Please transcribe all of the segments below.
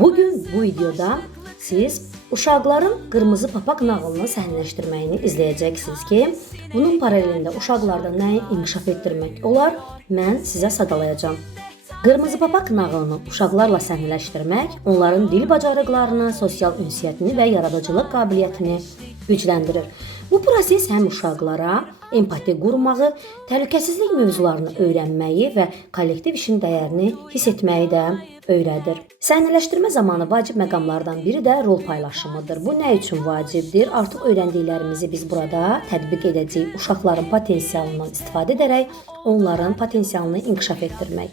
Bugün bu videoda siz uşaqların Qırmızı Papaq nağılını səhnələşdirməyini izləyəcəksiniz ki, bunun paralelində uşaqlarda nəyi inkişaf etdirmək olar, mən sizə sadalayacağam. Qırmızı Papaq nağılını uşaqlarla səhnələşdirmək onların dil bacarıqlarını, sosial ünsiyyətini və yaradıcılıq qabiliyyətini gücləndirir. Bu proses həm uşaqlara empati qurmağı, təhlükəsizlik mövzularını öyrənməyi və kollektiv işin dəyərini hiss etməyi də öyrədir. Səhnələşdirmə zamanı vacib məqamlardan biri də rol paylaşımıdır. Bu nə üçün vacibdir? Artıq öyrəndiklərimizi biz burada tətbiq edəcəyik. Uşaqların potensialından istifadə edərək onların potensialını inkişaf etdirmək.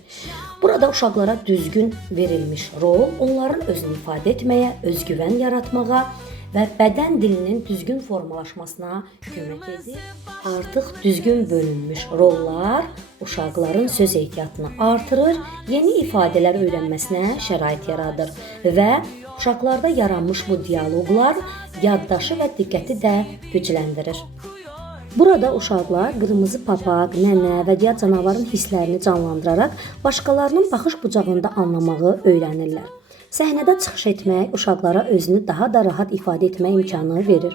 Burada uşaqlara düzgün verilmiş rol onların özünü ifadə etməyə, özgüvən yaratmağa və bədən dilinin düzgün formalaşmasına kömək edir. Artıq düzgün bölünmüş rollar uşaqların söz ehtiyatını artırır, yeni ifadələr öyrənməsinə şərait yaradır və uşaqlarda yaranmış bu dialoqlar yaddaşı və diqqəti də gücləndirir. Burada uşaqlar qırmızı papaq, nənə və digər canavarın hisslərini canlandıraraq başqalarının baxış bucağında anlamağı öyrənirlər. Səhnədə çıxış etmək uşaqlara özünü daha da rahat ifadə etmək imkanı verir.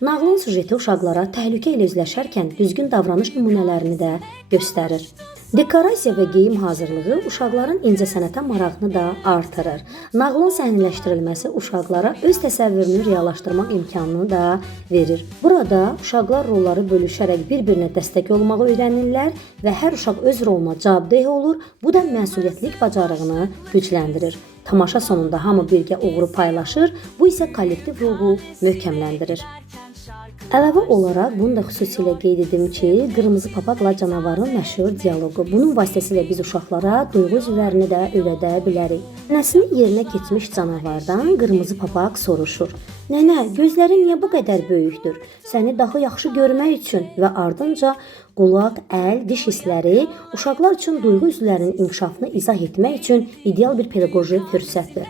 Nağılın süjeti uşaqlara təhlükə ilə üzləşərkən düzgün davranış nümunələrini də göstərir. Dekorasiya və geyim hazırlığı uşaqların incəsənətə marağını da artırır. Nağılın səhnələşdirilməsi uşaqlara öz təsəvvürünü reallaşdırmaq imkanını da verir. Burada uşaqlar rolları bölüşərək bir-birinə dəstək olmağı öyrənirlər və hər uşaq öz roluna cavabdeh olur. Bu da məsuliyyətlik bacarığını gücləndirir. Tamaşa sonunda hamı birgə uğuru paylaşır, bu isə kollektiv ruhu möhkəmləndirir. Əlavə olaraq bunu da xüsusilə qeyd edim ki, Qırmızı Papaqla canavarın məşhur dialoqu. Bunun vasitəsilə biz uşaqlara duyğu üzvlərini də öyrədə bilərik. Nənəsini yerinə keçmiş canavardan Qırmızı Papaq soruşur. Nənə, gözlərin niyə bu qədər böyükdür? Səni daha yaxşı görmək üçün və ardınca qulaq, əl, diş hissləri uşaqlar üçün duyğu üzvlərinin inkişafını izah etmək üçün ideal bir pedaqoji fürsətdir.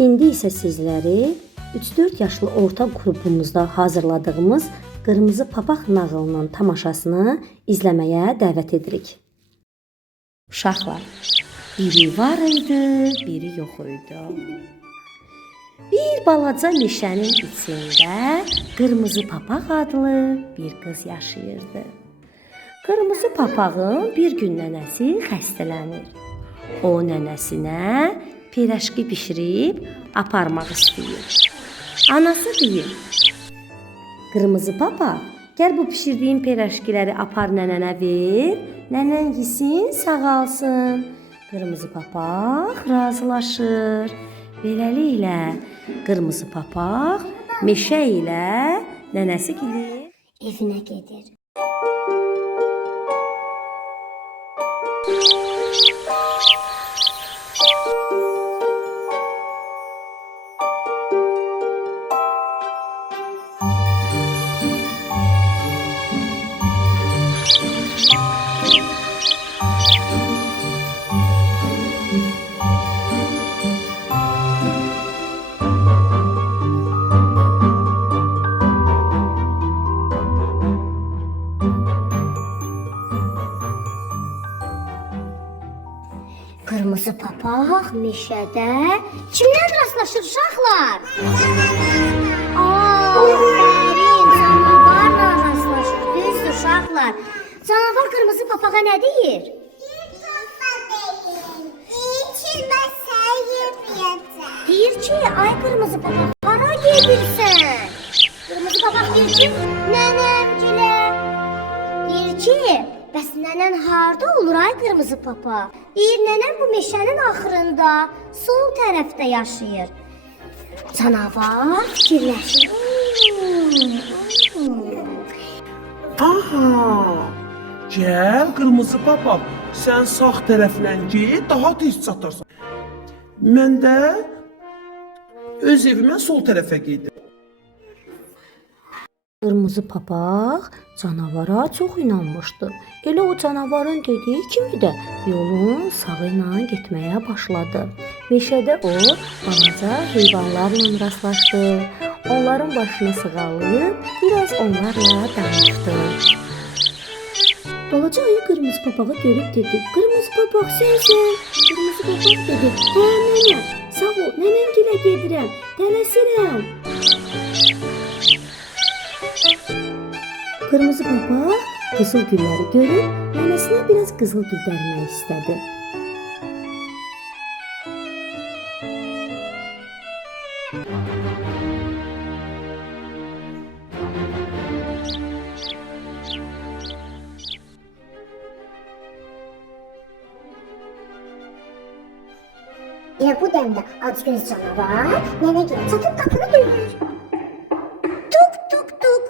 İndi isə sizləri 3-4 yaşlı orta qrupumuzda hazırladığımız Qırmızı Papaq nağılının tamaşasını izləməyə dəvət edirik. Uşaqlar, biri var idi, biri yox idi. Bir balaca meşənin içində Qırmızı Papaq adlı bir qız yaşayırdı. Qırmızı Papağın bir gün nənəsi xəstələnir. O nənəsinə pirəşqi bişirib aparmaq istəyir. Anası deyir, Qırmızı Papaq, gəl bu pişirdiyin pirəşqiləri apar nənənə ver, nənən yesin, sağalsın. Qırmızı Papaq razılaşır. Beləliklə, Qırmızı Papaq meşə ilə nənəsi gilir, evinə gedir. Qırmızı Papaq meşədə kimdən rastlaşır uşaqlar? Aferin, canavarla rastlaşır. Düzdür uşaqlar. Canavar Qırmızı Papağa nə deyir? Deyir ki, ay Qırmızı Papaq, hara gedirsən? Qırmızı Papaq deyir ki, nənəmgilə. Deyir ki, bəs nənən harda olur ay Qırmızı Papaq? Deyir, nənəm bu meşənin axırında, sol tərəfdə yaşayır. Canavar fikirləşir. Aha, gəl Qırmızı Papaq, sən sağ tərəfdən get, daha tez çatarsan. Mən də öz evimə sol tərəfə gedim. Qırmızı Papaq canavara çox inanmışdı. Elə o canavarın dediyi kimi də yolun sağı ilə getməyə başladı. Meşədə o balaca heyvanlarla rastlaşdı. onların başını sığallayıb biraz onlarla danışdı. Balaca ayı qırmızı papağı görüb dedi: "Qırmızı papaq sənsən?" Qırmızı papaq dedi: "Hə nənə, sağ ol, nənəmgilə gedirəm, tələsirəm." Qırmızı papaq qızıl gülləri görüb nənəsinə biraz qızıl gül dərmək istədi. Ya bu demde acgöz canavar nene gibi çatıp kapını dövür. Tuk tuk tuk.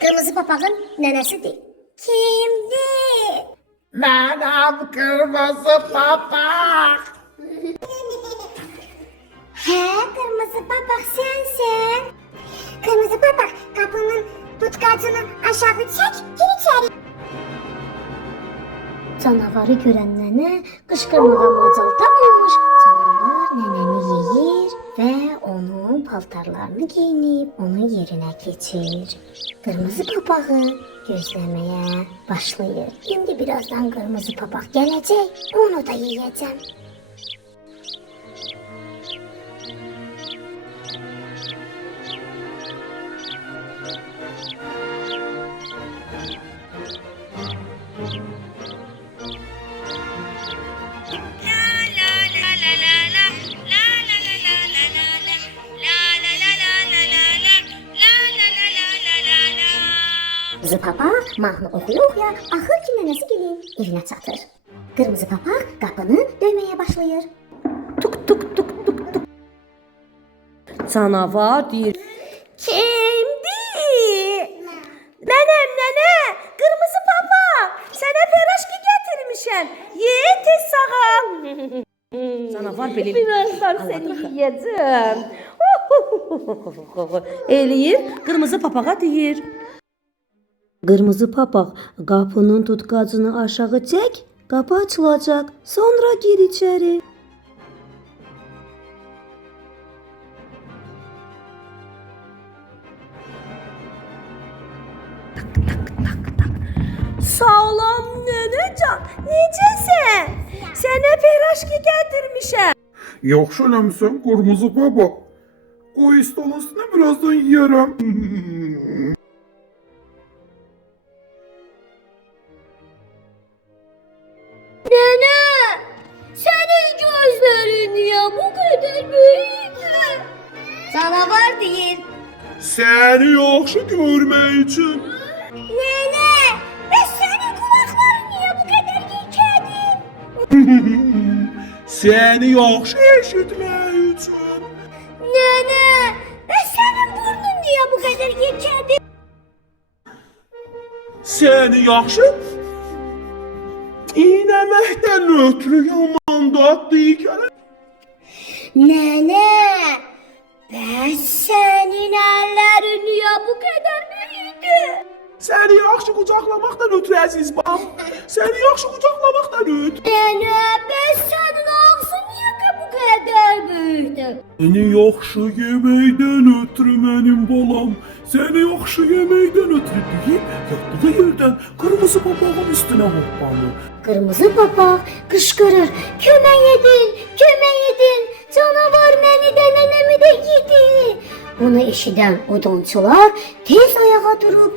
Kırmızı papağın nenesidir. Kimdir? Mənəm qırmızı papaq. He kırmızı papaq sensin. Kırmızı papaq kapının tutkacını aşağı çek gir içeri. Canavarı görən nənə qışqırmağa macal tapmamış. Canavar nənəni yeyir və onun paltarlarını giyinib onun yerinə keçir. Qırmızı papağı gözləməyə başlayır. İndi birazdan qırmızı papaq gələcək, onu da yeyəcəm. Qırmızı papaq mahnı oxuya-oxuya axır ki nənəsi gəlin evinə çatır. Qırmızı papaq qapını döyməyə başlayır. Tuk tuk tuk tuk tuk. Canavar deyir: "Kimdir?" "Mənəm nənə, qırmızı papaq. Sənə piraşki gətirmişəm. Ye tez sağal." Canavar belə birazdan səni yeyəcəm. Eləyir, qırmızı papağa deyir: "Qırmızı papaq, qapının tutqacını aşağı çək, qapı açılacaq, sonra gir içəri." Sağlam nənəcan, necəsən? Sənə piraşki gətirmişəm. Yaxşı eləmisən qırmızı papaq. Qoy stolun üstünə birazdan yeyərəm. Nene, senin gözlerin niye bu kadar büyük? Canavar değil. Səni yaxşı görmək üçün. Nene, senin kulakların niye bu kadar yekedi? Səni yaxşı eşitmək üçün. Nene, senin burnun niye bu kadar yekedi? Səni yaxşı İynəməkdən ötürü yaman dadlı ikən. Nene, senin ellerin niye bu kadar büyüdü? Səni yaxşı qucaqlamaqdan ötürü əziz bam. Səni yaxşı qucaqlamaqdan ötürü. Nene, senin ağzın niye bu kadar büyüdü? Səni yaxşı yeməkdən ötürü mənim balam. Səni yaxşı yeməkdən ötürü deyib, yatdığı yerdən qırmızı papağın üstünə hoppanır. Kırmızı papaq qışqırır: "Kömək edin, kömək edin! Canavar məni də nənəmi də yedi!" Bunu eşidən odunçular tez ayağa durub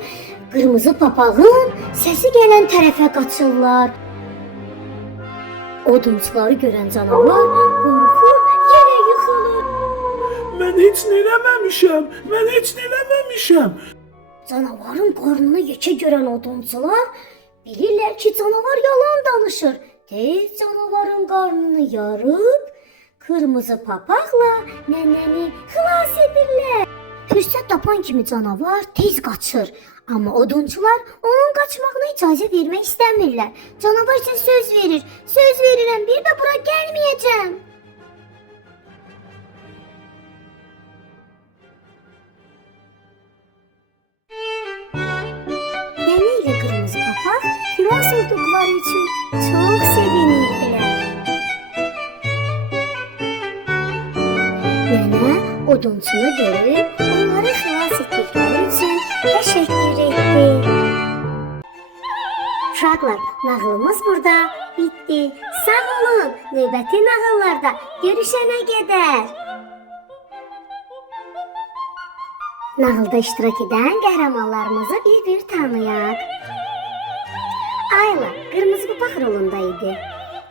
qırmızı papağın səsi gələn tərəfə qaçırlar. Odunçuları görən canavar qorxur, yerə yıxılır. Mən heç nə eləməmişəm. Mən heç nə eləməmişəm. Canavarın qarnını yekə görən odunçular bilirlər ki, canavar yalan danışır. Tez canavarın qarnını yarıb qırmızı papaqla nənəni xilas edirlər. Fürsət tapan kimi canavar tez qaçır. Amma odunçular onun qaçmağına icazə vermək istəmirlər. Canavar isə söz verir. Söz verirəm, bir də bura gəlməyəcəm. Nənə ilə qırmızı papaq xilas olduqları üçün çox sevinirdilər. Nənə odunçunu görüb onları xilas etdikləri üçün təşəkkür etdi. Uşaqlar, nağılımız burada bitdi. Sağ olun. Növbəti nağıllarda görüşənə qədər. Nağılda iştirak edən qəhrəmanlarımızı bir-bir tanıyaq. Ayla qırmızı papaq rolunda idi.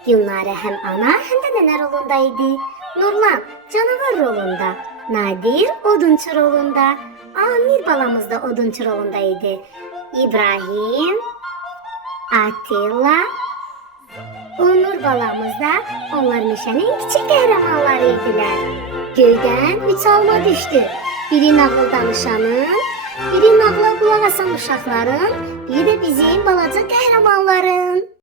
Gülnarə həm ana, həm də nənə rolunda idi. Nurlan canavar rolunda. Nadir odunçu rolunda. Amir balamız da odunçu rolunda idi. İbrahim, Atilla, Onur balamız da onlar meşənin kiçik qəhrəmanları idilər. Göydən üç alma düşdü. Biri nağıl danışanın, biri nağıla qulaq asan uşaqların, biri də bizim balaca qəhrəmanların.